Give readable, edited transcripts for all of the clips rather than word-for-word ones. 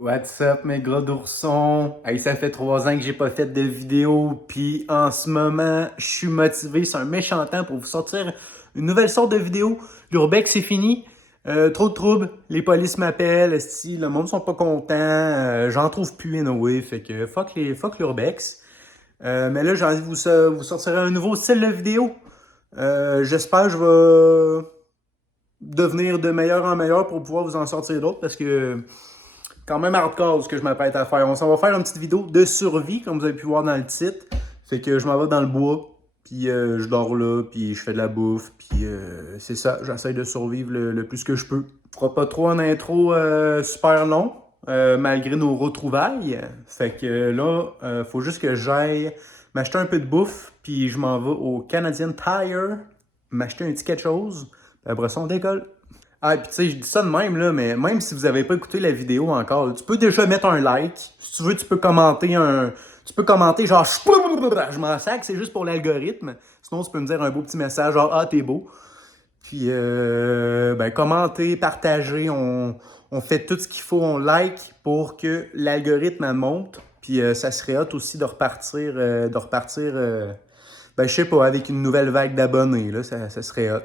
What's up mes gros d'ourson? Hey, ça fait 3 ans que j'ai pas fait de vidéo, puis en ce moment, je suis motivé, c'est un méchant temps pour vous sortir une nouvelle sorte de vidéo. L'urbex c'est fini, trop de troubles, les polices m'appellent, esti, le monde sont pas contents, j'en trouve plus anyway, fait que fuck l'urbex. Mais là j'ai envie de vous sortir un nouveau style de vidéo. J'espère que je vais devenir de meilleur en meilleur pour pouvoir vous en sortir d'autres parce que quand même hardcore ce que je m'apprête à faire. On s'en va faire une petite vidéo de survie, comme vous avez pu voir dans le titre. Fait que je m'en vais dans le bois, puis je dors là, puis je fais de la bouffe, puis c'est ça, j'essaie de survivre le plus que je peux. On fera pas trop un intro super long, malgré nos retrouvailles. Fait que là, faut juste que j'aille m'acheter un peu de bouffe, puis je m'en vais au Canadian Tire, m'acheter un petit quelque chose, puis après ça on décolle. Ah, puis tu sais, je dis ça de même, là, mais même si vous avez pas écouté la vidéo encore, tu peux déjà mettre un like. Si tu veux, tu peux commenter Tu peux commenter genre, je m'en sac, c'est juste pour l'algorithme. Sinon, tu peux me dire un beau petit message, genre, ah, t'es beau. Puis, ben, commenter, partager, on fait tout ce qu'il faut, on like pour que l'algorithme elle monte. Puis, ça serait hot aussi de repartir, ben, je sais pas, avec une nouvelle vague d'abonnés, là, ça serait hot.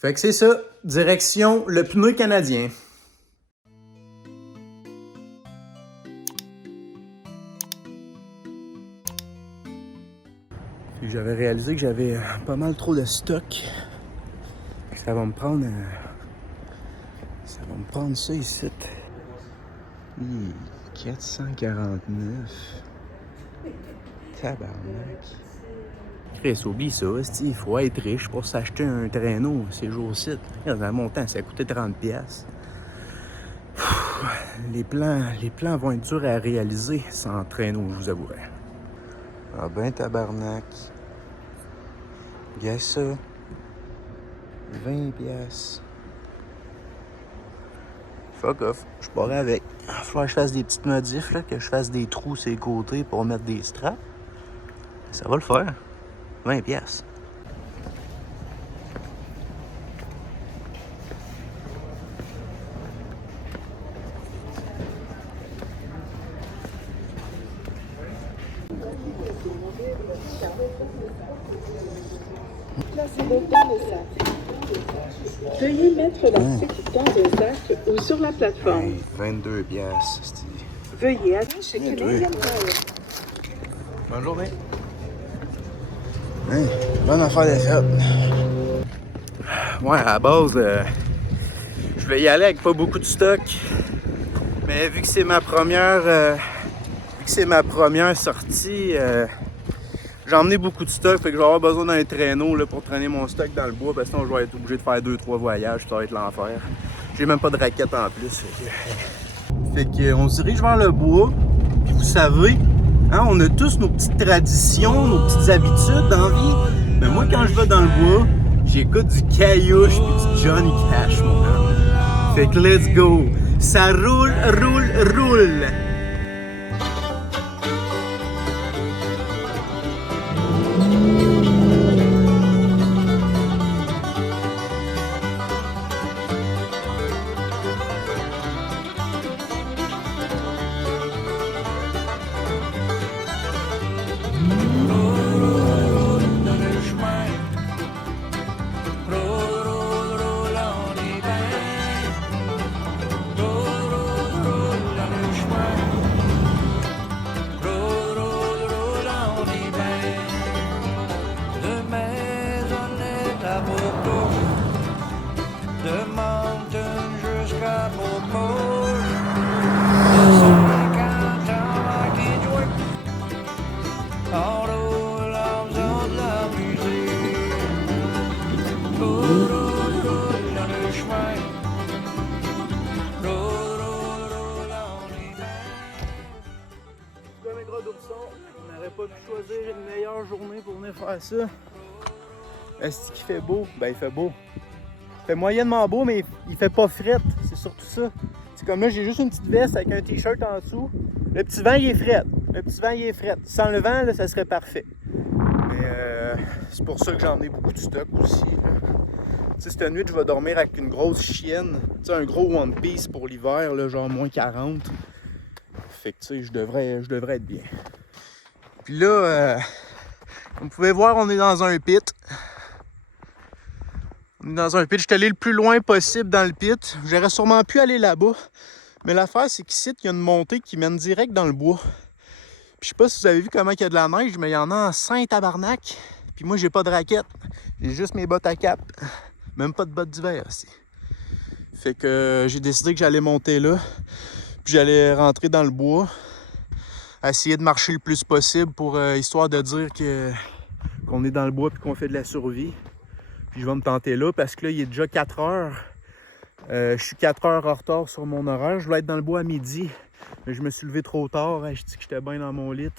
Fait que c'est ça, direction le pneu canadien. Puis j'avais réalisé que j'avais pas mal trop de stock. Ça va me prendre ça ici. 449. Tabarnak. Chris, oublie ça, il faut être riche pour s'acheter un traîneau ces jours-ci. Dans mon temps, ça coûtait 30$. Les plans vont être durs à réaliser sans traîneau, je vous avouerai. Ah ben tabarnak. Gars ça. 20$. Fuck off, je pars avec. Il va falloir que je fasse des petites modifs, là, que je fasse des trous sur les côtés pour mettre des straps. Ça va le faire. 20$. Placez donc dans le sac. Veuillez mettre l'article dans le sac ou sur la plateforme. Hey, 22$. Veuillez aller chez Canadian Tire. Bonne journée. Hey, bonne affaire de fête. Ouais, à la base, je voulais y aller avec pas beaucoup de stock. Mais vu que c'est ma première sortie, j'ai emmené beaucoup de stock. Fait que je vais avoir besoin d'un traîneau là, pour traîner mon stock dans le bois. Parce que sinon, je vais être obligé de faire 2-3 voyages. Ça va être l'enfer. J'ai même pas de raquette en plus. Fait que on se dirige vers le bois. Puis vous savez, hein, on a tous nos petites traditions, nos petites habitudes dans la vie. Mais moi, quand je vais dans le bois, j'écoute du Caillouche puis du Johnny Cash, mon gars. Fait que let's go. Ça roule, roule, roule. De Mountain jusqu'à Beauport, de 150 ans à Kedgewick, en roulant de la musique. Roule dans le chemin, roule en hiver. Comme mes gros d'ourson, on n'aurait pas pu choisir une meilleure journée pour venir faire ça. Est-ce qu'il fait beau? Ben il fait beau. Il fait moyennement beau, mais il fait pas fret, c'est surtout ça. C'est comme là, j'ai juste une petite veste avec un t-shirt en dessous. Le petit vent, il est fret. Sans le vent, là, ça serait parfait. Mais c'est pour ça que j'en ai beaucoup de stock aussi. Là. Tu sais, cette nuit, je vais dormir avec une grosse chienne. Tu sais, un gros One Piece pour l'hiver, là, genre moins 40. Fait que, tu sais, je devrais être bien. Puis là, comme vous pouvez voir, on est dans un pit. On est dans un pit. Je suis allé le plus loin possible dans le pit. J'aurais sûrement pu aller là-bas. Mais l'affaire, c'est qu'ici, il y a une montée qui mène direct dans le bois. Puis je sais pas si vous avez vu comment il y a de la neige, mais il y en a en Saint-Tabarnak. Puis moi, j'ai pas de raquette. J'ai juste mes bottes à cap. Même pas de bottes d'hiver aussi. Fait que j'ai décidé que j'allais monter là. Puis j'allais rentrer dans le bois. Essayer de marcher le plus possible pour histoire de dire qu'on est dans le bois puis qu'on fait de la survie. Puis je vais me tenter là parce que là, il est déjà 4 heures. Je suis 4 heures en retard sur mon horaire. Je voulais être dans le bois à midi. Mais je me suis levé trop tard. Je dis que j'étais bien dans mon lit.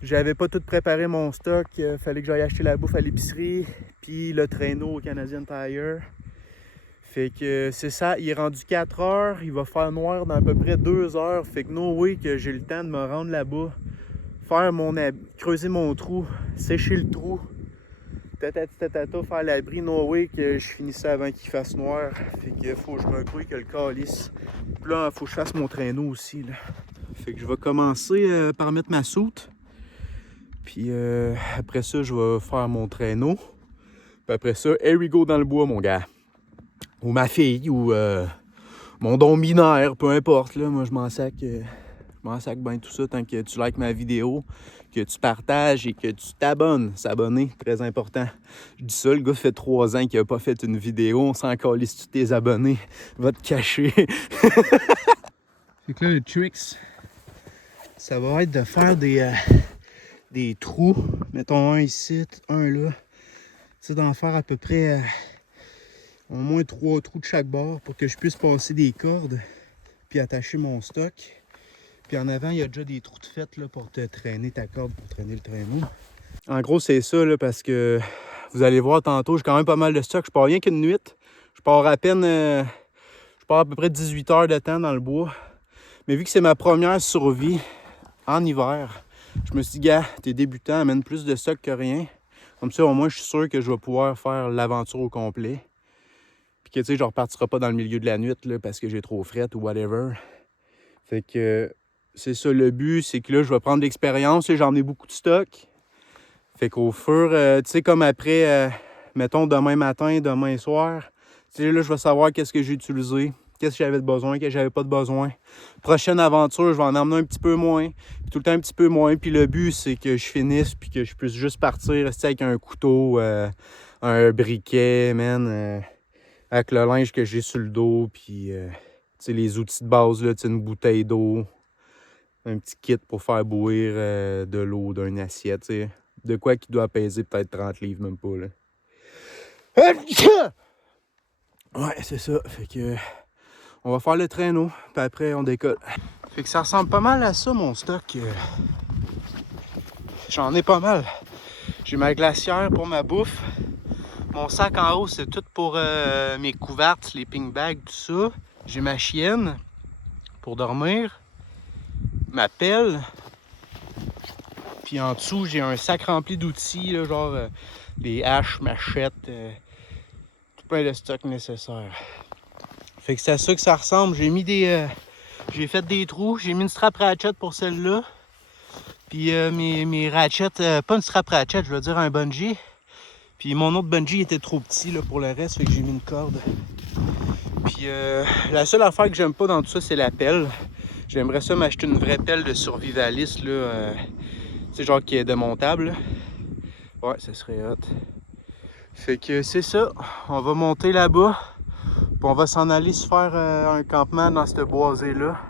J'avais pas tout préparé mon stock. Fallait que j'aille acheter la bouffe à l'épicerie. Puis le traîneau au Canadian Tire. Fait que c'est ça. Il est rendu 4 heures. Il va faire noir dans à peu près 2 heures. Fait que no way que j'ai le temps de me rendre là-bas. Creuser mon trou. Sécher le trou. Tatata, faire l'abri, no way que je finisse ça avant qu'il fasse noir. Fait que faut que je me grouille que le calice. Puis là, faut que je fasse mon traîneau aussi, là. Fait que je vais commencer par mettre ma soute. Puis après ça, je vais faire mon traîneau. Puis après ça, here we go dans le bois, mon gars. Ou ma fille, ou mon don binaire, peu importe, là. Moi, je m'en sac bien tout ça tant que tu likes ma vidéo, que tu partages et que tu t'abonnes. S'abonner, très important. Je dis ça, le gars fait 3 ans qu'il n'a pas fait une vidéo. On s'en calisse tous tes abonnés. Va te cacher. Fait que là, le tricks, ça va être de faire des trous. Mettons un ici, un là. Tu sais, d'en faire à peu près au moins 3 trous de chaque bord pour que je puisse passer des cordes puis attacher mon stock. Puis en avant, il y a déjà des trous de fait là, pour te traîner ta corde, pour traîner le traîneau. En gros, c'est ça, là, parce que vous allez voir tantôt, j'ai quand même pas mal de stock. Je pars rien qu'une nuit. Je pars à peine... je pars à peu près 18 heures de temps dans le bois. Mais vu que c'est ma première survie en hiver, je me suis dit, gars, t'es débutant, amène plus de stock que rien. Comme ça, au moins, je suis sûr que je vais pouvoir faire l'aventure au complet. Puis que, tu sais, je repartirai pas dans le milieu de la nuit, là, parce que j'ai trop fret ou whatever. Fait que... c'est ça le but, c'est que là, je vais prendre de l'expérience. J'en ai beaucoup de stock. Fait qu'au fur, tu sais, comme après, mettons demain matin, demain soir, tu sais, là, je vais savoir qu'est-ce que j'ai utilisé, qu'est-ce que j'avais de besoin, qu'est-ce que j'avais pas de besoin. Prochaine aventure, je vais en emmener un petit peu moins, puis tout le temps un petit peu moins. Puis le but, c'est que je finisse, puis que je puisse juste partir, rester avec un couteau, un briquet, man, avec le linge que j'ai sur le dos, puis, tu sais, les outils de base, là, tu sais, une bouteille d'eau. Un petit kit pour faire bouillir de l'eau d'une assiette, tu sais. De quoi qui doit peser peut-être 30 livres, même pas, là. Ouais, c'est ça. Fait que... on va faire le traîneau, puis après, on décolle. Fait que ça ressemble pas mal à ça, mon stock. J'en ai pas mal. J'ai ma glacière pour ma bouffe. Mon sac en haut, c'est tout pour mes couvertes, sleeping bag, tout ça. J'ai ma chienne pour dormir. Ma pelle. Puis en dessous, j'ai un sac rempli d'outils, là, genre des haches, machettes, tout plein de stock nécessaire. Fait que c'est à ça que ça ressemble. J'ai mis j'ai fait des trous. J'ai mis une strap ratchet pour celle-là. Puis mes ratchets, pas une strap ratchet, je veux dire un bungee. Puis mon autre bungee était trop petit là, pour le reste, fait que j'ai mis une corde. Puis la seule affaire que j'aime pas dans tout ça, c'est la pelle. J'aimerais ça m'acheter une vraie pelle de survivaliste, là. C'est genre qui est démontable. Ouais, ça serait hot. Fait que c'est ça. On va monter là-bas. Puis on va s'en aller se faire un campement dans cette boisée-là.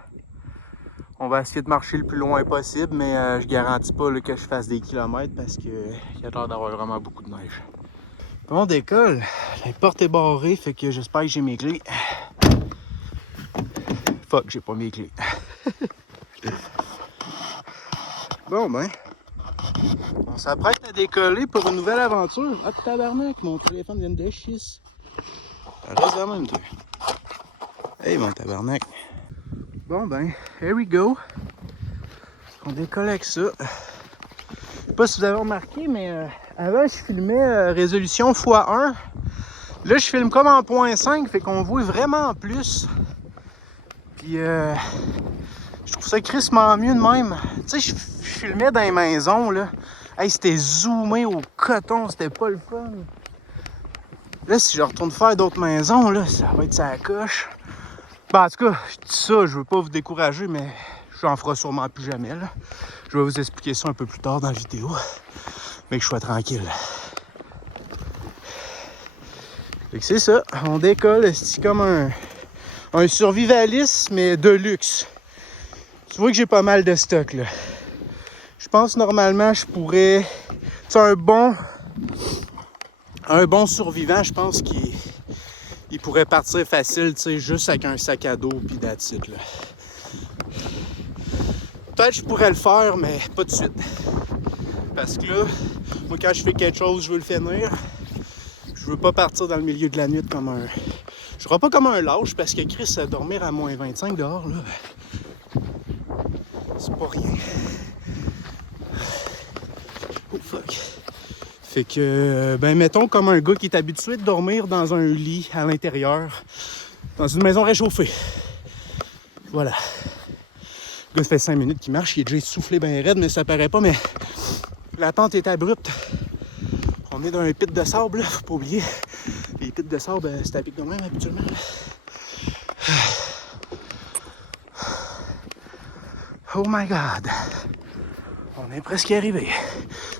On va essayer de marcher le plus loin possible, mais je garantis pas là, que je fasse des kilomètres parce qu'il y a l'air d'avoir vraiment beaucoup de neige. Bon, on décolle. La porte est barrée, fait que j'espère que j'ai mes clés. Fuck, j'ai pas mes clés. Bon, ben. On s'apprête à décoller pour une nouvelle aventure. Ah, tabarnak, mon téléphone vient de chier. Reste la même, toi. Hey, mon tabarnak. Bon, ben, here we go. On décolle avec ça. Je sais pas si vous avez remarqué, mais avant, je filmais résolution x1. Là, je filme comme en 0.5, fait qu'on voit vraiment plus. Puis, je trouve ça crissement mieux de même. Tu sais, je filmais dans les maisons, là. Hey, c'était zoomé au coton, c'était pas le fun. Là, si je retourne faire d'autres maisons, là, ça va être sa coche. Ben, en tout cas, je dis ça, je veux pas vous décourager, mais j'en ferai sûrement plus jamais, là. Je vais vous expliquer ça un peu plus tard dans la vidéo. Mais que je sois tranquille. Fait que c'est ça, on décolle, c'est comme un survivaliste, mais de luxe. Tu vois que j'ai pas mal de stock, là. Je pense normalement je pourrais... C'est un bon survivant, je pense qu'il pourrait partir facile, tu sais, juste avec un sac à dos puis that's it, là. Peut-être que je pourrais le faire, mais pas de suite. Parce que là, moi quand je fais quelque chose, je veux le finir. Je veux pas partir dans le milieu de la nuit comme un... Je serai pas comme un lâche parce que Chris, dormir à moins 25 dehors, là, c'est pas rien. Oh fuck. Fait que, ben mettons comme un gars qui est habitué de dormir dans un lit à l'intérieur, dans une maison réchauffée. Voilà. Le gars, ça fait 5 minutes qu'il marche, il est déjà essoufflé bien raide, mais ça paraît pas, mais la pente est abrupte. On est dans un pit de sable, là, faut pas oublier. Les pits de sable, c'est à pic de même habituellement. Oh my god. On est presque arrivé.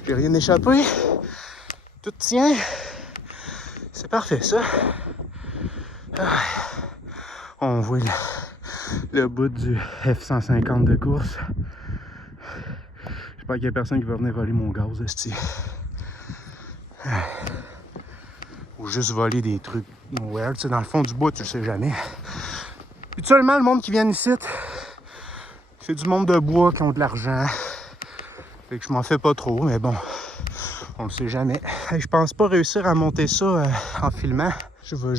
J'ai rien échappé. Tout tient. C'est parfait ça. On voit le bout du F-150 de course. J'espère qu'il n'y a personne qui va venir voler mon gaz, esti. Ou juste voler des trucs weird. Tu sais, dans le fond du bois, tu le sais jamais. Puis seulement le monde qui vient ici, c'est du monde de bois qui ont de l'argent. Fait que je m'en fais pas trop, mais bon, on le sait jamais. Hey, je pense pas réussir à monter ça en filmant. Je vais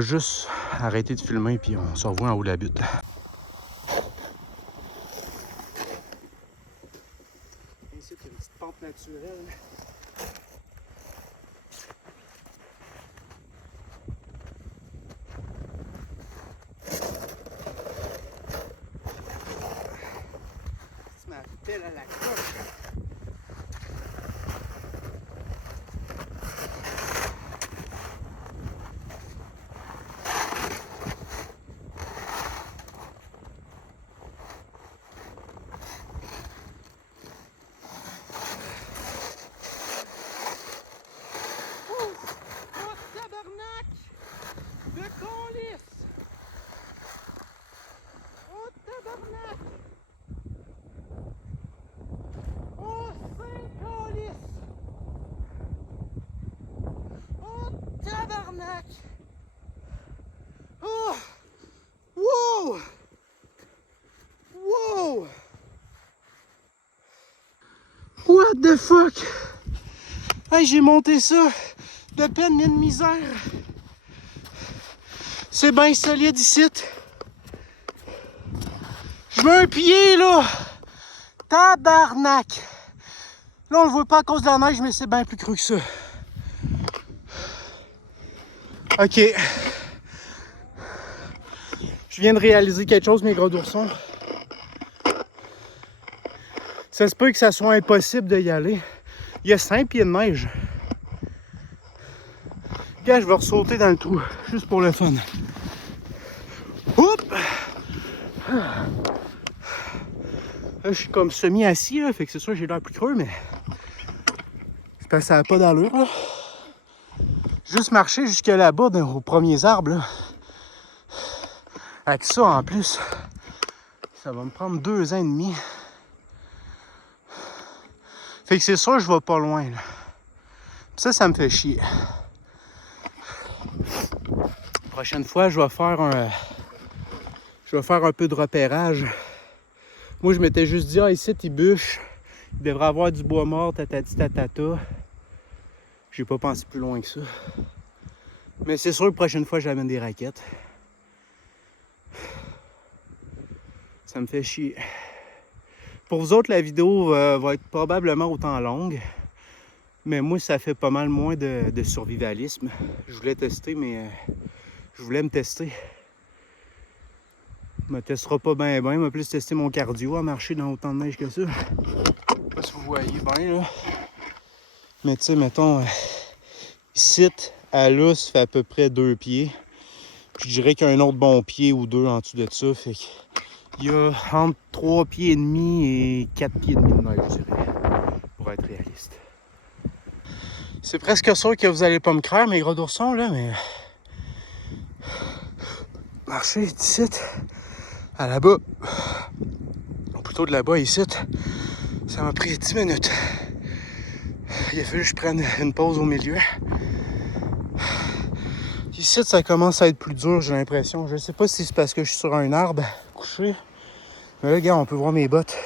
juste arrêter de filmer puis on se revoit en haut de la butte. Ici, il y a une petite pente naturelle. Tu m'appelles à la coche. Oh! Wow! Wow! What the fuck? Hey, j'ai monté ça de peine et de misère. C'est bien solide ici. Je mets un pied là. Tabarnak! Là, on le voit pas à cause de la neige, mais c'est bien plus creux que ça. Ok. Je viens de réaliser quelque chose, mes gros d'ourson. Ça se peut que ça soit impossible d'y aller. Il y a 5 pieds de neige. Gars, je vais ressauter dans le trou, juste pour le fun. Oups! Là, je suis comme semi-assis, là, fait que c'est sûr que j'ai l'air plus creux, mais c'est parce que ça n'a pas d'allure, là. Juste marcher jusque là-bas, aux premiers arbres, là. Avec ça, en plus, ça va me prendre 2 ans et demi. Fait que c'est sûr que je vais pas loin, là. Ça me fait chier. Prochaine fois, je vais faire un peu de repérage. Moi, je m'étais juste dit, ah, ici, il bûche. Il devrait avoir du bois mort, tatati tatata. J'ai pas pensé plus loin que ça. Mais c'est sûr, la prochaine fois, j'amène des raquettes. Ça me fait chier. Pour vous autres, la vidéo va être probablement autant longue. Mais moi, ça fait pas mal moins de survivalisme. Je voulais tester, mais je voulais me tester. Je me testera pas bien, bien. Je vais plus tester mon cardio à marcher dans autant de neige que ça. Je sais pas si vous voyez bien, là. Mais tu sais, mettons, ici, à là, ça fait à peu près 2 pieds. Puis je dirais qu'il y a un autre bon pied ou 2 en dessous de ça. Fait qu'il y a entre 3 pieds et demi et 4 pieds et demi de neige, je dirais, pour être réaliste. C'est presque sûr que vous allez pas me croire, mes gros d'ourson, là, mais... Marcher d'ici à là-bas, ou plutôt de là-bas ici, ça m'a pris 10 minutes. Il a fallu que je prenne une pause au milieu. Ici, ça commence à être plus dur, j'ai l'impression. Je sais pas si c'est parce que je suis sur un arbre couché. Mais là, regarde, on peut voir mes bottes.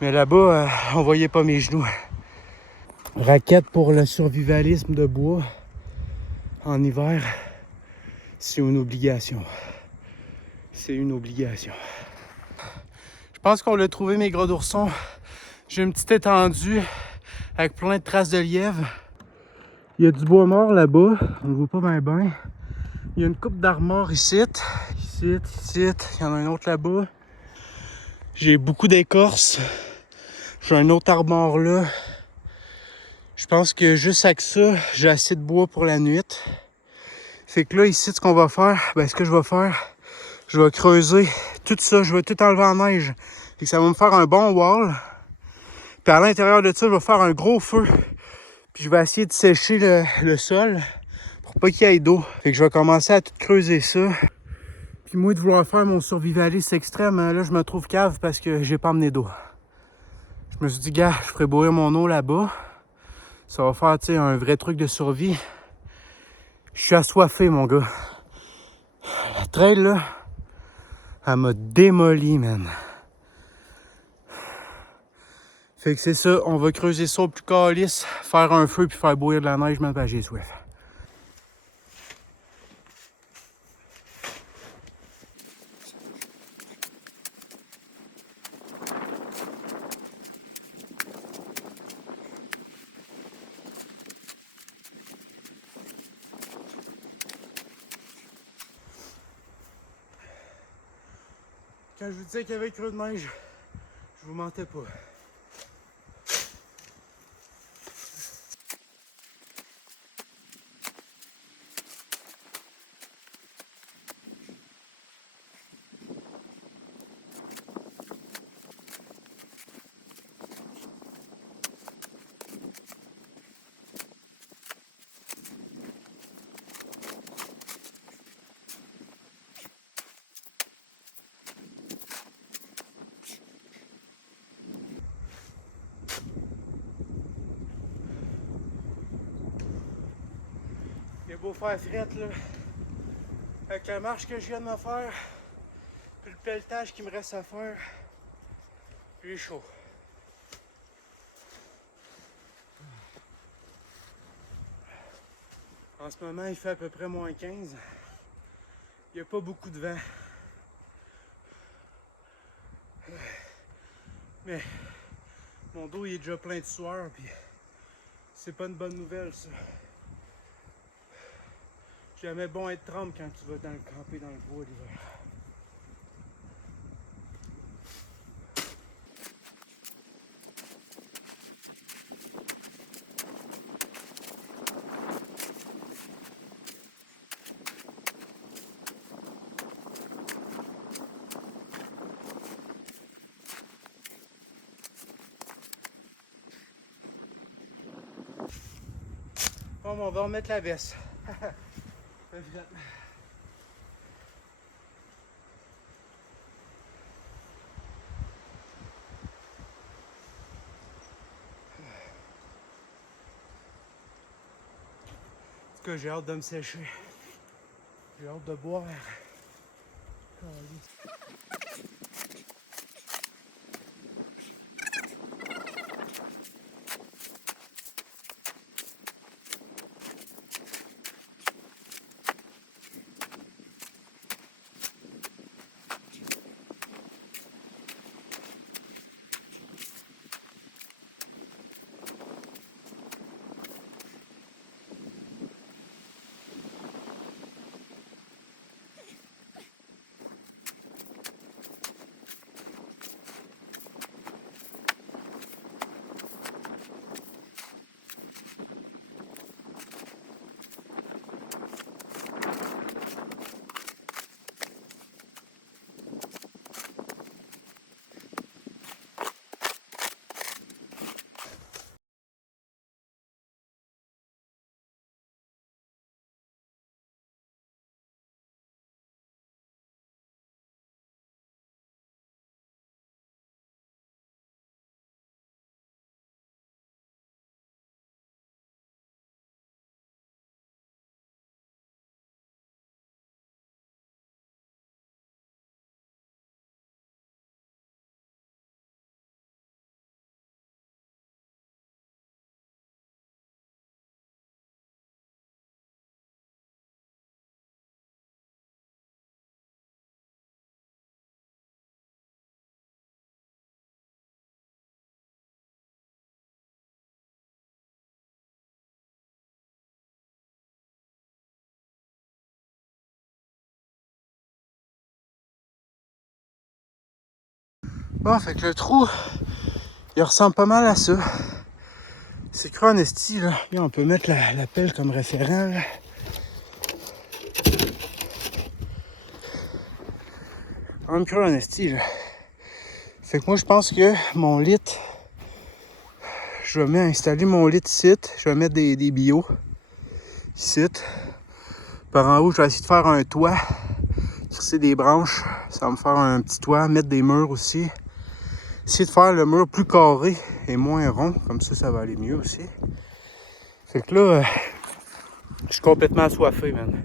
Mais là-bas, on voyait pas mes genoux. Raquette pour le survivalisme de bois en hiver, c'est une obligation. C'est une obligation. Je pense qu'on l'a trouvé, mes gros d'ourson. J'ai une petite étendue avec plein de traces de lièvre. Il y a du bois mort là-bas, on le voit pas bien bien. Il y a une coupe d'armoire ici. Ici. Il y en a un autre là-bas. J'ai beaucoup d'écorce. J'ai un autre armoire là. Je pense que juste avec ça, j'ai assez de bois pour la nuit. Fait que là, ici, ce qu'on va faire, ce que je vais faire, je vais creuser tout ça. Je vais tout enlever en neige. Fait que ça va me faire un bon wall. Puis à l'intérieur de ça, je vais faire un gros feu. Puis je vais essayer de sécher le sol pour pas qu'il y ait d'eau. Fait que je vais commencer à tout creuser ça. Puis moi, de vouloir faire mon survivaliste extrême, là, je me trouve cave parce que j'ai pas amené d'eau. Je me suis dit, gars, je ferais boire mon eau là-bas. Ça va faire, tu sais, un vrai truc de survie. Je suis assoiffé, mon gars. La trail, là, elle m'a démoli, man. Fait que c'est ça, on va creuser ça au plus calice, faire un feu puis faire bouillir de la neige, même pas j'ai soif. Quand je vous disais qu'il y avait creux de neige, je vous mentais pas. Il a beau faire frette, là, avec la marche que je viens de me faire, puis le pelletage qu'il me reste à faire, il est chaud. En ce moment, il fait à peu près moins 15. Il n'y a pas beaucoup de vent. Mais mon dos il est déjà plein de sueur, puis c'est pas une bonne nouvelle, ça. Jamais bon être trempe quand tu vas camper dans le bois l'hiver. Bon, on va remettre la veste. En tout cas, j'ai hâte de me sécher. J'ai hâte de boire. Bon, fait que le trou, il ressemble pas mal à ça. C'est creux en esti, là. Puis on peut mettre la pelle comme référent, là. On me creux en esti, là. Fait que moi, je pense que mon lit, je vais installer mon lit ici. Je vais mettre des bio ici. Par en haut, je vais essayer de faire un toit. Tisser des branches. Ça va me faire un petit toit. Mettre des murs aussi. Essayer de faire le mur plus carré et moins rond. Comme ça va aller mieux aussi. Fait que là, je suis complètement assoiffé, man.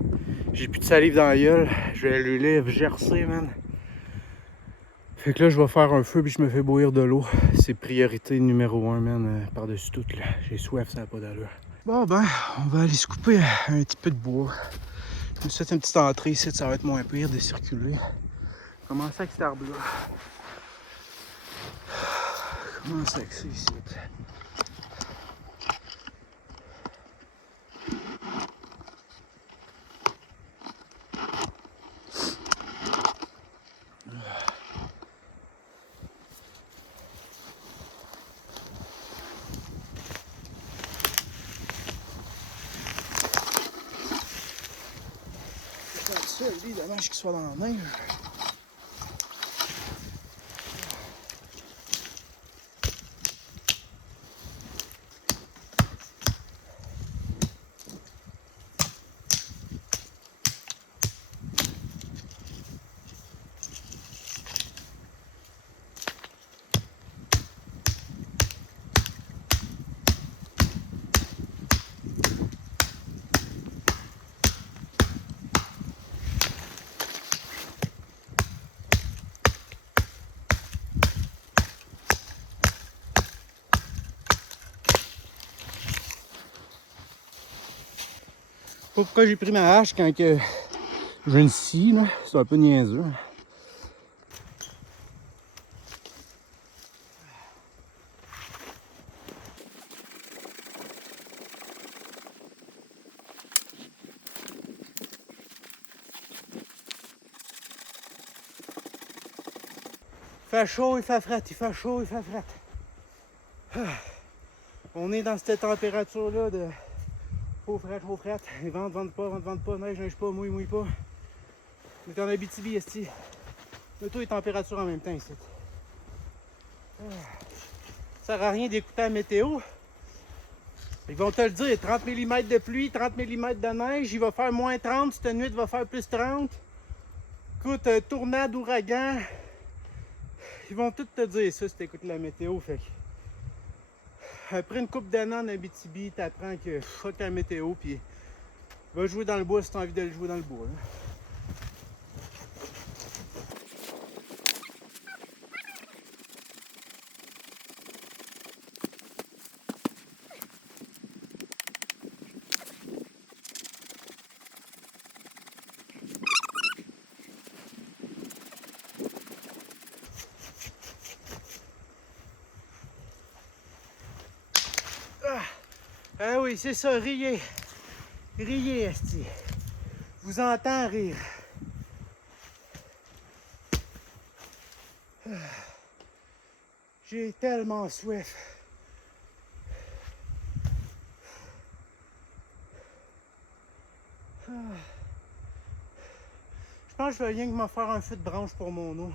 J'ai plus de salive dans la gueule. Je vais le lèvre gercer, man. Fait que là, je vais faire un feu puis je me fais bouillir de l'eau. C'est priorité numéro 1, man, par-dessus tout, là. J'ai soif, ça n'a pas d'allure. Bon, ben, on va aller se couper un petit peu de bois. Je me suis fait une petite entrée ici, ça va être moins pire de circuler. Comment ça avec cet arbre-là? Comment ça avec ça ici? Lui, dommage qu'il soit dans la neige. Pourquoi j'ai pris ma hache quand que je viens de scie, là? C'est un peu niaiseux. Il fait chaud, il fait fret, il fait chaud, il fait fret. On est dans cette température-là de chaud, fret. Les ventes vendent pas, neige pas, mouille pas. On est en Abitibi, esti. Le tout est température en même temps ici. Ça sert à rien d'écouter la météo. Ils vont te le dire, 30 mm de pluie, 30 mm de neige, il va faire moins 30, cette nuit va faire plus 30. Écoute, tornade, ouragan, ils vont tout te dire ça si tu écoutes la météo. Fait que, après une couple d'années en Abitibi, tu apprends que fuck la météo, puis va jouer dans le bois si tu as envie d'aller jouer dans le bois. Là. Ah oui, c'est ça, riez. Riez, esti. Je vous entends rire. J'ai tellement soif. Je pense que je vais rien que me faire un feu de branche pour mon eau.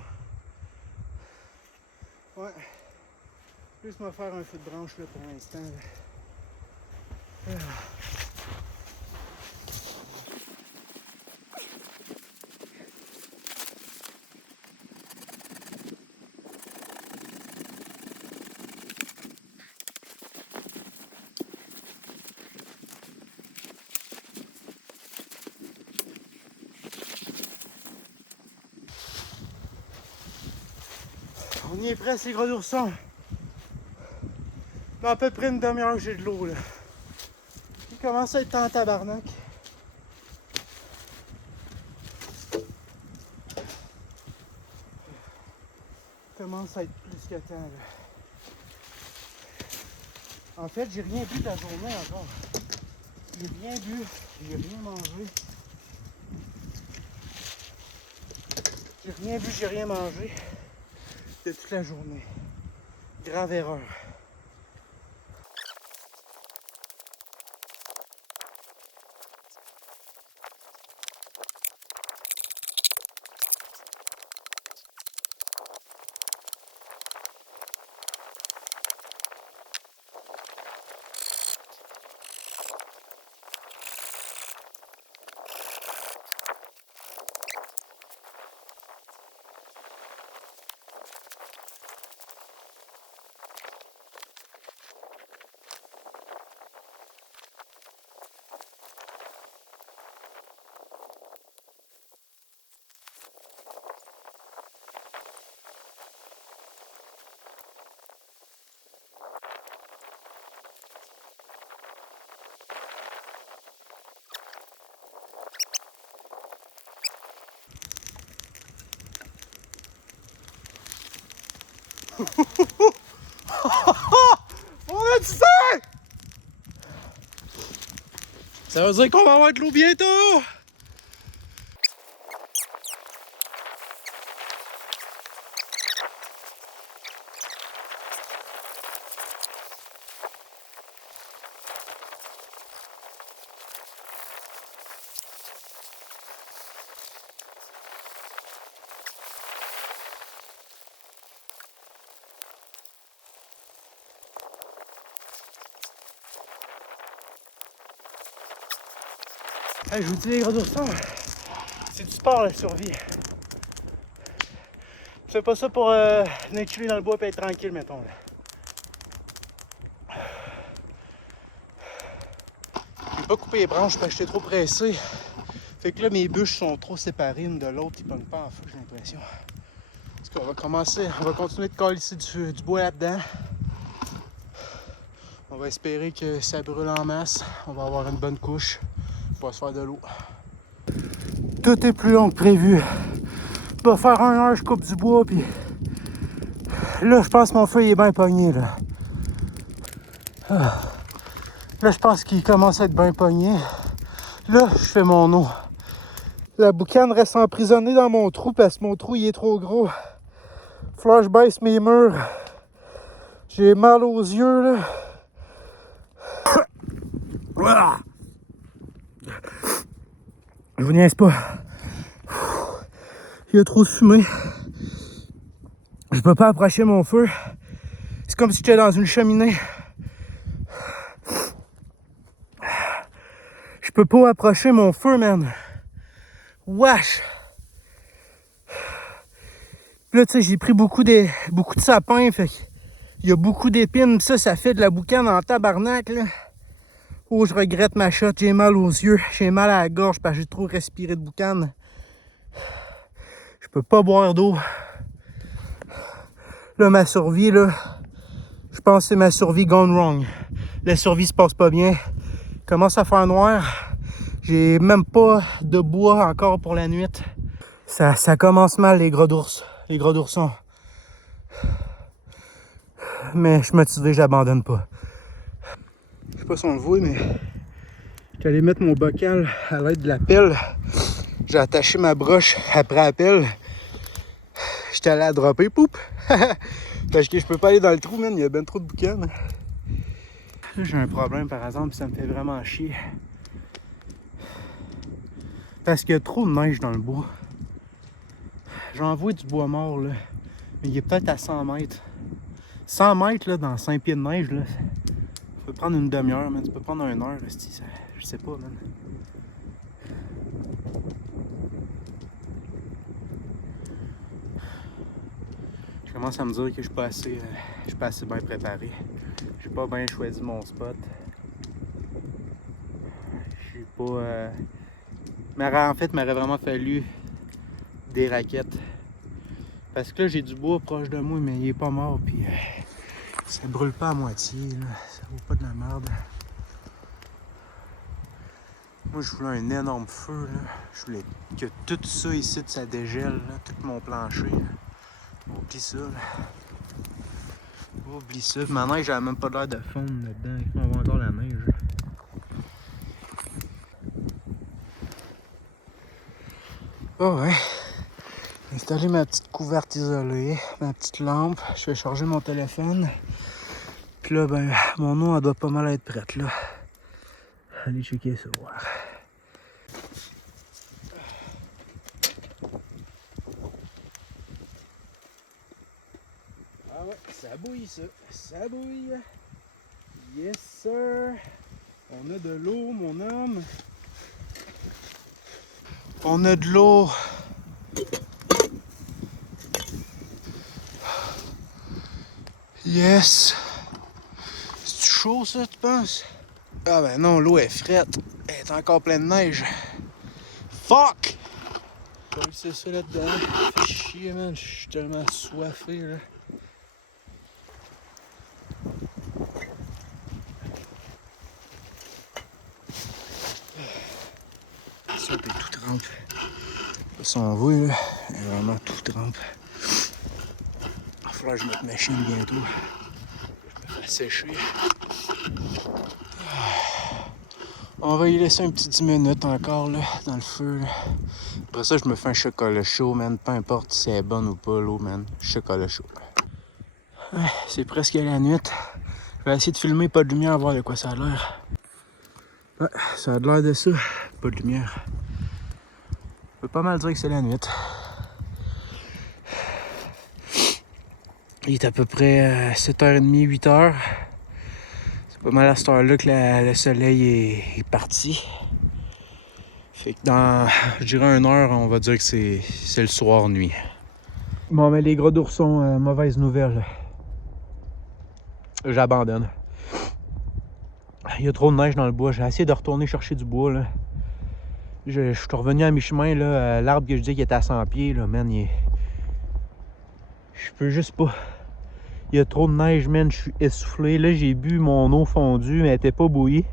Ouais. Juste me faire un feu de branche là pour l'instant. On y est presque, les gros oursons. Dans à peu près une demi-heure que j'ai de l'eau là. Il commence à être en tabarnak. Il commence à être plus que temps là. En fait, j'ai rien bu de la journée encore. J'ai rien bu, j'ai rien mangé. J'ai rien bu, j'ai rien mangé. de toute la journée. Grave erreur. On a du sang! Ça veut dire qu'on va avoir de l'eau bientôt! Hey, je vous dis les gros oursons, c'est du sport la survie. Je fais pas ça pour venir chiller dans le bois et être tranquille, mettons. Là. J'ai pas coupé les branches parce que j'étais trop pressé. Fait que là, mes bûches sont trop séparées une de l'autre, ils pognent pas en feu, j'ai l'impression. Parce qu'on va continuer de calisser du bois là-dedans. On va espérer que ça brûle en masse. On va avoir une bonne couche. On va se faire de l'eau. Tout est plus long que prévu. Je vais faire 1 heure, je coupe du bois, puis là, je pense que mon feu il est bien pogné, là. Là, je pense qu'il commence à être bien pogné. Là, je fais mon eau. La boucane reste emprisonnée dans mon trou parce que mon trou, il est trop gros. Faut que je baisse mes murs. J'ai mal aux yeux, là. Je vous niaise pas. Il y a trop de fumée. Je peux pas approcher mon feu. C'est comme si j'étais dans une cheminée. Je peux pas approcher mon feu, man. Wesh! Puis là, tu sais, j'ai pris beaucoup de sapins, fait il y a beaucoup d'épines. Ça fait de la boucane en tabarnak, là. Oh, je regrette ma shot, j'ai mal aux yeux, j'ai mal à la gorge parce que j'ai trop respiré de boucane. Je peux pas boire d'eau. Là, ma survie, là, je pense que c'est ma survie gone wrong. La survie se passe pas bien. Il commence à faire noir. J'ai même pas de bois encore pour la nuit. Ça commence mal, les gros d'ours, les gros d'oursons. Mais je suis motivé, j'abandonne pas. Je sais pas si on le voit, mais j'allais mettre mon bocal à l'aide de la pelle. J'ai attaché ma broche après la pelle. J'étais allé à dropper, poup! Parce que je peux pas aller dans le trou, man, il y a ben trop de boucan. Là, j'ai un problème, par exemple, puis ça me fait vraiment chier. Parce qu'il y a trop de neige dans le bois. J'en vois du bois mort, là. Mais il est peut-être à 100 mètres. 100 mètres, là, dans 5 pieds de neige, là. Ça peut prendre une demi-heure, man. Ça peut prendre 1 heure, ça, je sais pas, man. Je commence à me dire que je suis pas assez bien préparé. J'ai pas bien choisi mon spot. J'ai pas... En fait, il m'aurait vraiment fallu des raquettes. Parce que là, j'ai du bois proche de moi, mais il est pas mort, puis ça brûle pas à moitié, là. Ça vaut pas de la merde. Moi, je voulais un énorme feu, là. Je voulais que tout ça ici, ça dégèle, là, tout mon plancher. Là. Oublie ça, là. Oublie ça. Ma neige, elle a même pas l'air de fondre là-dedans. On voit encore la neige. Là. Oh ouais. installé ma petite couverte isolée, ma petite lampe. Je vais charger mon téléphone. Puis là, ben, mon eau, elle doit pas mal être prête, là. Allez checker ça, voir. Ah ouais, ça bouille, ça. Ça bouille. Yes, sir. On a de l'eau, mon homme. On a de l'eau. Yes. C'est chaud, ça, tu penses? Ah ben non, l'eau est frette. Elle est encore pleine de neige. Fuck! C'est ça là-dedans. Fait chier, man. Je suis tellement soifé, là. Ça, t'es tout trempe. Ça, on voit, là. Elle est vraiment tout trempe. Il va falloir que je mette ma chienne bientôt. Je me fais sécher. On va y laisser un petit 10 minutes encore, là, dans le feu, là. Après ça, je me fais un chocolat chaud, man. Peu importe si c'est bonne ou pas, l'eau, man. Chocolat chaud. Ouais, c'est presque la nuit. Je vais essayer de filmer pas de lumière, voir de quoi ça a l'air. Ouais, ça a l'air de ça. Pas de lumière. Je peux pas mal dire que c'est la nuit. Il est à peu près 7h30, 8h. C'est pas mal à cette heure-là que le soleil est parti. Fait que dans, je dirais 1 heure, on va dire que c'est le soir-nuit. Bon, mais les gros d'ourson, mauvaise nouvelle. J'abandonne. Il y a trop de neige dans le bois. J'ai essayé de retourner chercher du bois, là. Je suis revenu à mi-chemin, là. L'arbre que je dis qui était à 100 pieds, là, man, je peux juste pas. Il y a trop de neige, man. Je suis essoufflé. Là, j'ai bu mon eau fondue, mais elle était pas bouillie.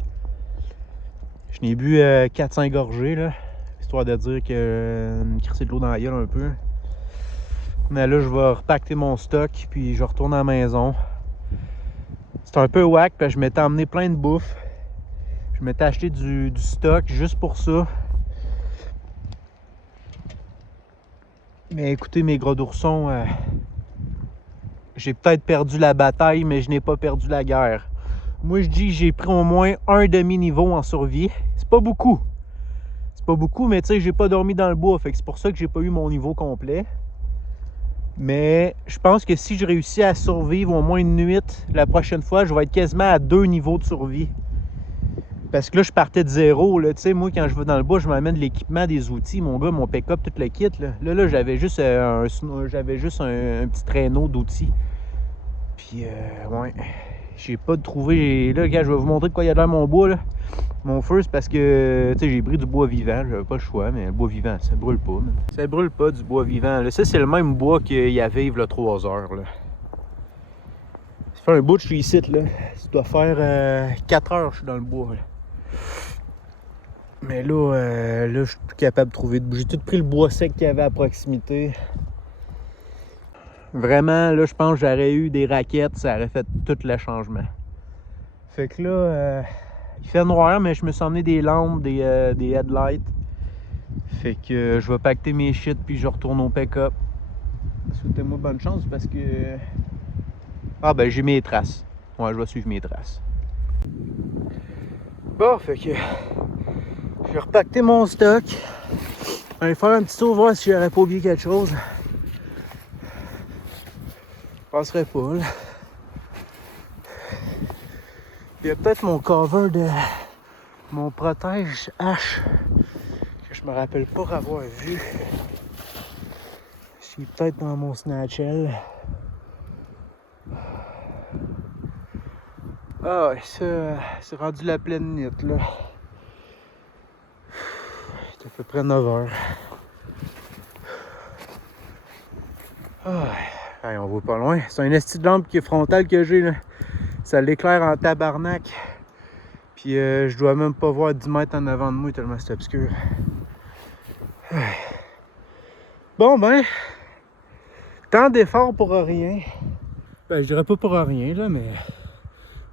Je n'ai bu 400 gorgées, là. Histoire de dire que me crisser de l'eau dans la gueule un peu. Mais là, je vais repacter mon stock, puis je retourne à la maison. C'est un peu whack, parce que je m'étais emmené plein de bouffe. Je m'étais acheté du stock juste pour ça. Mais écoutez, mes gros d'ourson, j'ai peut-être perdu la bataille, mais je n'ai pas perdu la guerre. Moi, je dis que j'ai pris au moins un demi-niveau en survie. C'est pas beaucoup. C'est pas beaucoup, mais tu sais, j'ai pas dormi dans le bois. Fait que c'est pour ça que j'ai pas eu mon niveau complet. Mais je pense que si je réussis à survivre au moins une nuit, la prochaine fois, je vais être quasiment à 2 niveaux de survie. Parce que là, je partais de 0. Tu sais, moi, quand je vais dans le bois, je m'amène de l'équipement, des outils, mon gars, mon pick-up, tout le kit. Là j'avais juste, un petit traîneau d'outils. Puis, ouais, j'ai pas trouvé. Là, gars, je vais vous montrer de quoi il y a dans mon bois, là. Mon feu, c'est parce que, tu sais, j'ai pris du bois vivant. J'avais pas le choix, mais le bois vivant, ça brûle pas. Man. Ça brûle pas, du bois vivant. Là. Ça, c'est le même bois qu'il y avait il y a 3 heures, là. Ça fait un bout que je suis ici, là. Ça doit faire 4 heures que je suis dans le bois, là. Mais là, je suis plus capable de trouver. J'ai tout pris le bois sec qu'il y avait à proximité. Vraiment, là, je pense que j'aurais eu des raquettes, ça aurait fait tout le changement. Fait que là, il fait noir, mais je me suis emmené des lampes, des headlights. Fait que je vais pacter mes shit puis je retourne au pick-up. Souhaitez-moi bonne chance parce que... Ah ben, j'ai mes traces. Ouais, je vais suivre mes traces. Bon, fait que... Je vais repacter mon stock. Je vais faire un petit tour voir si j'aurais pas oublié quelque chose. Je penserais pas, là. Il y a peut-être mon cover de mon protège H que je me rappelle pas avoir vu. C'est peut-être dans mon Snatchel. Ah ouais, ça, c'est rendu la pleine nuit, là. C'est à peu près 9 heures. Ah, ouais, on voit pas loin. C'est un esti de lampe qui est frontale que j'ai, là. Ça l'éclaire en tabarnak. Puis je dois même pas voir 10 mètres en avant de moi tellement c'est obscur. Bon ben, tant d'efforts pour rien. Ben je dirais pas pour rien là, mais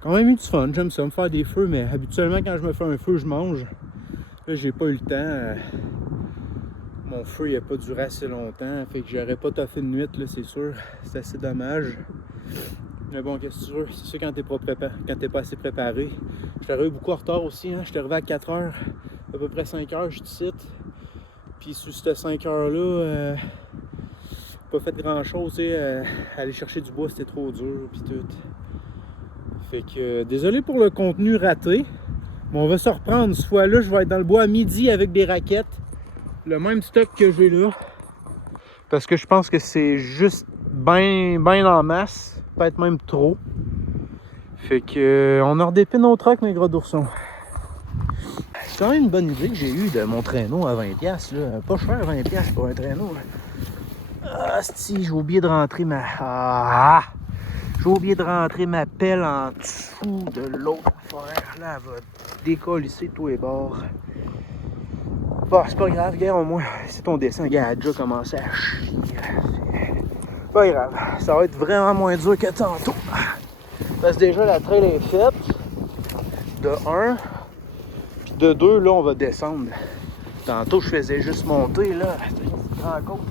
quand même eu du fun. J'aime ça me faire des feux, mais habituellement quand je me fais un feu, je mange. Là j'ai pas eu le temps. mon feu il a pas duré assez longtemps. Fait que j'aurais pas toffé de nuit, là, c'est sûr. C'est assez dommage. Mais bon, qu'est-ce que tu veux? C'est sûr quand t'es pas assez préparé. Je suis arrivé beaucoup en retard aussi, hein. Je suis arrivé à 4 heures, à peu près 5 heures, je te cite. Puis sous ces 5 heures-là, pas fait grand chose, tu sais. Aller chercher du bois, c'était trop dur, puis tout. Fait que, désolé pour le contenu raté. Mais on va se reprendre. Cette fois-là, je vais être dans le bois à midi avec des raquettes. Le même stock que j'ai là. Parce que je pense que c'est juste ben en masse. Peut-être même trop. Fait que on a redépine nos trucks, mes gros d'ourson. C'est quand même une bonne idée que j'ai eue de mon traîneau à 20$. Là. Pas cher 20$ pour un traîneau. Là. Ah, si, j'ai oublié de rentrer ma... Ah! J'ai oublié de rentrer ma pelle en dessous de l'autre affaire. Là, elle va décollisser tous les bords. Bon, c'est pas grave, gars, au moins, si ton dessin, gars, a déjà commencé à chier. C'est pas grave, ça va être vraiment moins dur que tantôt. Parce que déjà, la trail est faite. De 1. Puis de 2, là, on va descendre. Tantôt, je faisais juste monter, là. Tu te rends compte?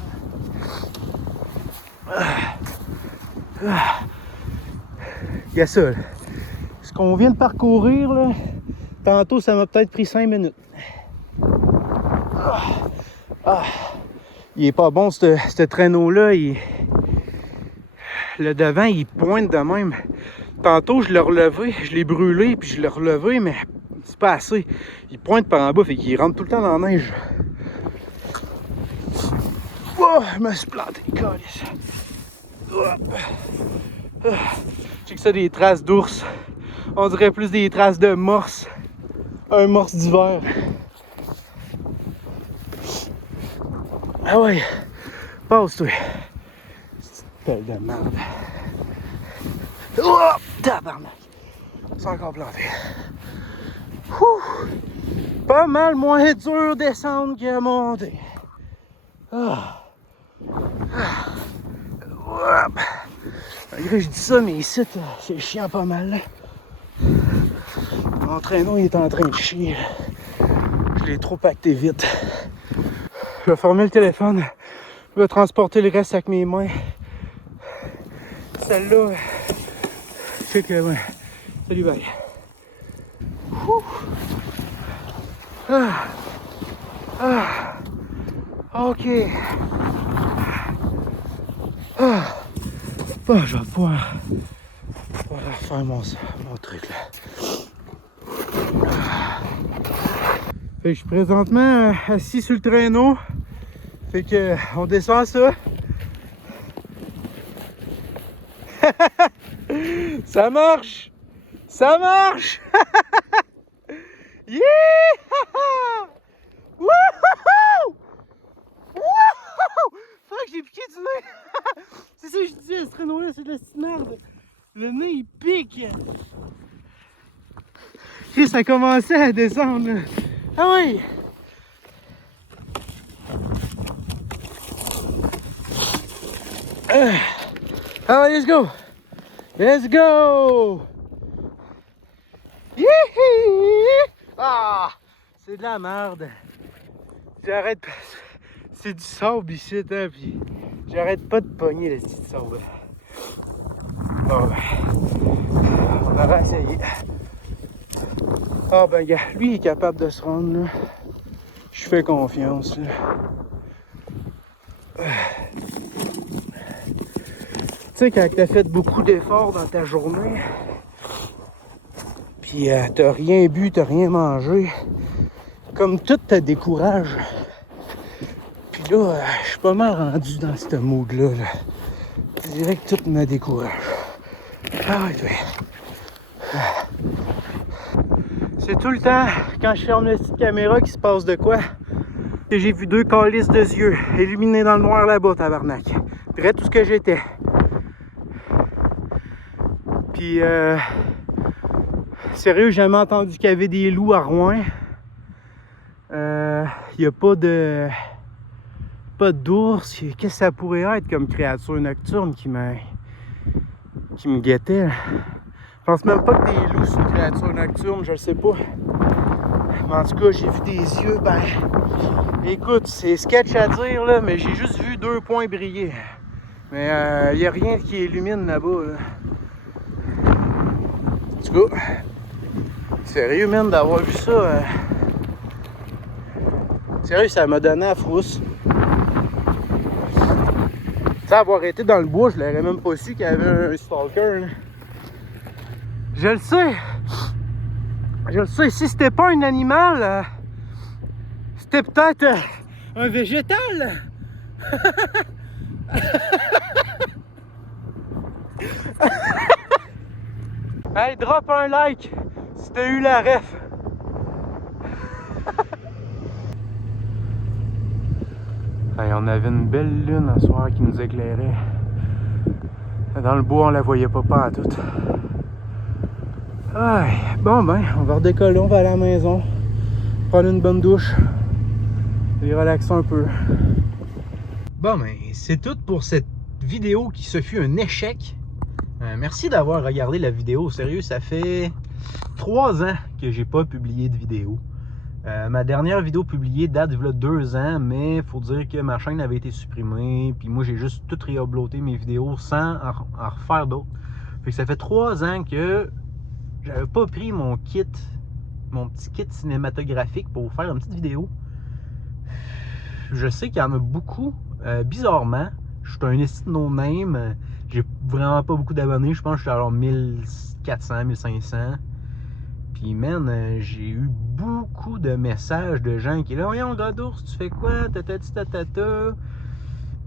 Il y a ça, là. Ce qu'on vient de parcourir, là, tantôt, ça m'a peut-être pris 5 minutes. Il est pas bon, ce traîneau-là. Le devant, il pointe de même. Tantôt, je l'ai relevé, je l'ai brûlé, puis je l'ai relevé, mais c'est pas assez. Il pointe par en bas, fait qu'il rentre tout le temps dans la neige. Oh, je me suis planté, câlisse. J'ai que ça des traces d'ours. On dirait plus des traces de morse. Un morse d'hiver. Ah ouais. Passe-toi. C'est une pelle de merde. Oh! Tabarnak. C'est encore planté. Ouh. Pas mal moins dur descendre que monter. Ah. Ah. Malgré que je dis ça, mais ici, c'est chiant pas mal. Là. Mon traîneau, il est en train de chier. Je l'ai trop pacté vite. Je vais fermer le téléphone. Je vais transporter le reste avec mes mains. Celle-là, je sais que, ouais. Salut, bye. Ouh. Ah. Ah. OK. Ah. Bon, je vais pouvoir refaire mon truc, là. Fait que je suis présentement assis sur le traîneau. Fait que on descend ça. Ça marche! Ça marche! Yeah! Wouhou! Wouhou! Fuck, j'ai piqué du nez! C'est ça que je disais, ce traîneau-là, c'est de la petite merde. Le nez, il pique! Et ça commençait à descendre, là. Ah oui! Ah ouais, let's go! Let's go! Yéhi! Ah! C'est de la merde. J'arrête pas. C'est du sable ici, hein, pis j'arrête pas de pogner le petit sable. Bon, ben, on va essayer. Ah ben, gars, lui il est capable de se rendre, là. Je fais confiance, là. Tu sais, quand t'as fait beaucoup d'efforts dans ta journée, puis t'as rien bu, t'as rien mangé, comme tout te décourage. Puis là, je suis pas mal rendu dans ce mood-là. Là. Je dirais que tout me décourage. Ah ouais, toi. C'est tout le temps, quand je ferme la petite caméra, qu'il se passe de quoi? Que j'ai vu 2 calices de yeux, illuminés dans le noir là-bas, tabarnak. Près tout ce que j'étais. Puis, sérieux, j'ai jamais entendu qu'il y avait des loups à Rouen. Il n'y a pas d'ours. Qu'est-ce que ça pourrait être comme créature nocturne qui me guettait? Je pense même pas que des loups sont une créature nocturne, je le sais pas. Mais en tout cas, j'ai vu des yeux, ben... Écoute, c'est sketch à dire, là, mais j'ai juste vu 2 points briller. Mais il n'y a rien qui illumine là-bas, là. En tout cas, sérieux, man, d'avoir vu ça... Sérieux, ça m'a donné la frousse. Tu sais, avoir été dans le bois, je l'aurais même pas su qu'il y avait un stalker, là. Je le sais. Je le sais, si c'était pas un animal, c'était peut-être un végétal. Hey, drop un like si t'as eu la ref. Hey, on avait une belle lune ce soir qui nous éclairait. Dans le bois, on la voyait pas en tout. Aïe, bon ben, on va redécoller, on va aller à la maison, prendre une bonne douche et relaxer un peu. Bon ben, c'est tout pour cette vidéo qui se fut un échec. Merci d'avoir regardé la vidéo, sérieux, ça fait 3 ans que j'ai pas publié de vidéo. Ma dernière vidéo publiée date de 2 ans, mais il faut dire que ma chaîne avait été supprimée, puis moi j'ai juste tout réuploadé mes vidéos sans en refaire d'autres. Fait que ça fait 3 ans que j'avais pas pris mon petit kit cinématographique pour faire une petite vidéo. Je sais qu'il y en a beaucoup. Bizarrement, je suis un esti de no-name. J'ai vraiment pas beaucoup d'abonnés. Je pense que je suis à genre 1400, 1500. Puis, man, j'ai eu beaucoup de messages de gens qui disent « Voyons, gars d'ours, tu fais quoi? Tatata. »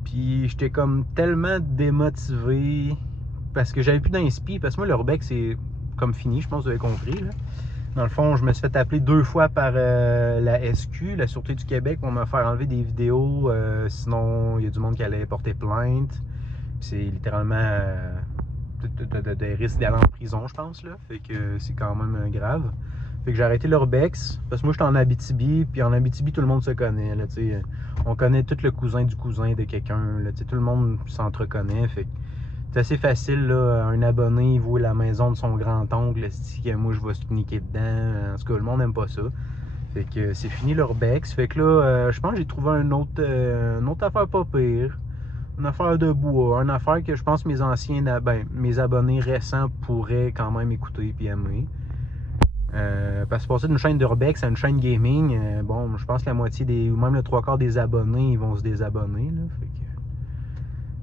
Puis, j'étais comme tellement démotivé parce que j'avais plus d'inspi. Parce que moi, l'urbex, c'est comme fini, je pense que vous avez compris, là. Dans le fond, je me suis fait appeler 2 fois par la SQ, la Sûreté du Québec, pour me faire enlever des vidéos. Sinon, il y a du monde qui allait porter plainte. C'est littéralement des risques d'aller en prison, je pense, là. Fait que c'est quand même grave. Fait que j'ai arrêté l'urbex, parce que moi, j'étais en Abitibi, puis en Abitibi, tout le monde se connaît, là, tu sais. On connaît tout le cousin du cousin de quelqu'un, là, tu sais, tout le monde s'entreconnaît, fait que c'est assez facile, là, un abonné, il voit la maison de son grand-oncle, que moi, je vais sneaker dedans. En tout cas, le monde n'aime pas ça. Fait que c'est fini l'urbex. Fait que là, je pense que j'ai trouvé une autre affaire pas pire. Une affaire de bois. Une affaire que je pense mes mes abonnés récents pourraient quand même écouter et aimer. Parce que passer d'une chaîne d'urbex à une chaîne gaming, bon, je pense que la moitié ou même le 3/4 des abonnés, ils vont se désabonner, là.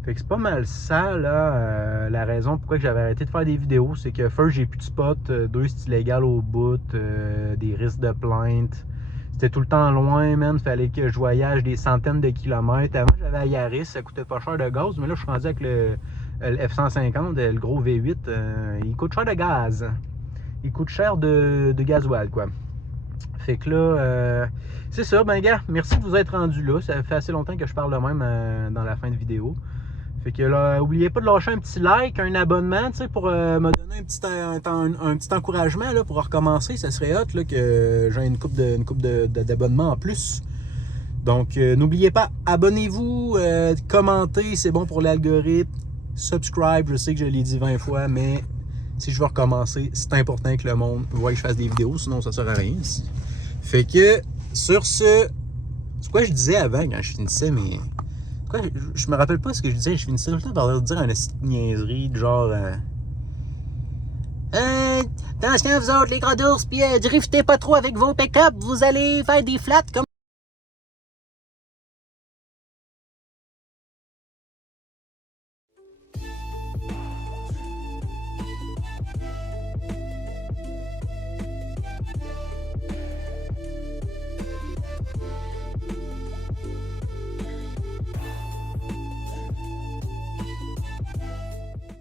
Fait que c'est pas mal ça, là, la raison pourquoi j'avais arrêté de faire des vidéos, c'est que first, j'ai plus de spot, 2, c'est illégal au bout, des risques de plainte. C'était tout le temps loin, man, fallait que je voyage des centaines de kilomètres. Avant, j'avais à Yaris, ça coûtait pas cher de gaz, mais là, je suis rendu avec le F-150, le gros V8, il coûte cher de gaz. Il coûte cher de gasoil, quoi. Fait que là, c'est ça, ben gars, merci de vous être rendu là. Ça fait assez longtemps que je parle de même dans la fin de vidéo. Fait que là, n'oubliez pas de lâcher un petit like, un abonnement, tu sais, pour me donner un petit encouragement là, pour recommencer. Ça serait hot là, que j'ai une coupe d'abonnements en plus. Donc, n'oubliez pas, abonnez-vous, commentez, c'est bon pour l'algorithme. Subscribe, je sais que je l'ai dit 20 fois, mais si je veux recommencer, c'est important que le monde voit que je fasse des vidéos, sinon ça sert à rien. Fait que, sur ce, c'est quoi je disais avant quand je finissais, mais... Quoi, je me rappelle pas ce que je disais, je finissais tout le temps par dire une niaiserie, genre... attention vous autres les gros d'ours, puis driftez pas trop avec vos pick-up, vous allez faire des flats comme...